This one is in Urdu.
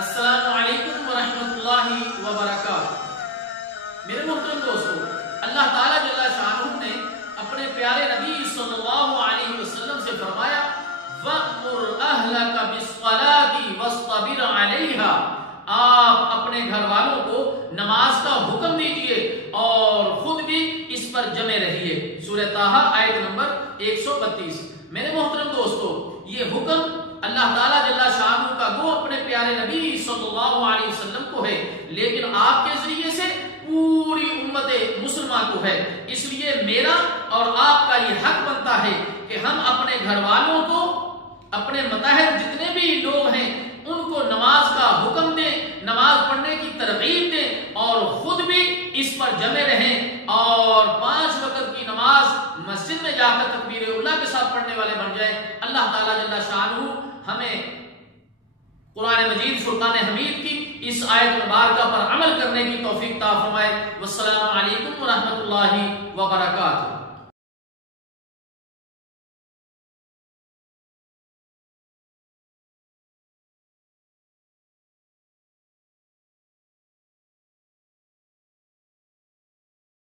السلام علیکم ورحمۃ اللہ وبرکاتہ۔ میرے محترم دوستو، اللہ تعالیٰ جل شانہ نے اپنے پیارے نبی صلی اللہ علیہ وسلم سے فرمایا وَأْمُرْ أَهْلَكَ بِالصَّلَاةِ وَاصْطَبِرْ عَلَيْهَا، آپ اپنے گھر والوں کو نماز کا حکم دیجئے اور خود بھی اس پر جمے رہیے۔ سورہ طٰہٰ آیت نمبر 132۔ میرے محترم دوستو، یہ حکم اللہ تعالیٰ جل شانہ کا گو اپنے پیارے نبی صلی اللہ علیہ وسلم کو ہے، لیکن آپ کے ذریعے سے پوری امت مسلمہ کو ہے۔ اس لیے میرا اور آپ کا یہ حق بنتا ہے کہ ہم اپنے گھر والوں کو، اپنے متحد جتنے بھی لوگ ہیں ان کو نماز کا حکم دیں، نماز پڑھنے کی ترغیب دیں اور خود بھی اس پر جمے رہیں اور 5 وقت کی نماز مسجد میں جا کر تکبیر اولیٰ کے ساتھ پڑھنے والے بن جائیں۔ اللہ تعالیٰ جل شانہ ہمیں قرآن مجید فرقان حمید کی اس آیت مبارکہ پر عمل کرنے کی توفیق عطا فرمائے۔ والسلام علیکم ورحمۃ اللہ وبرکاتہ۔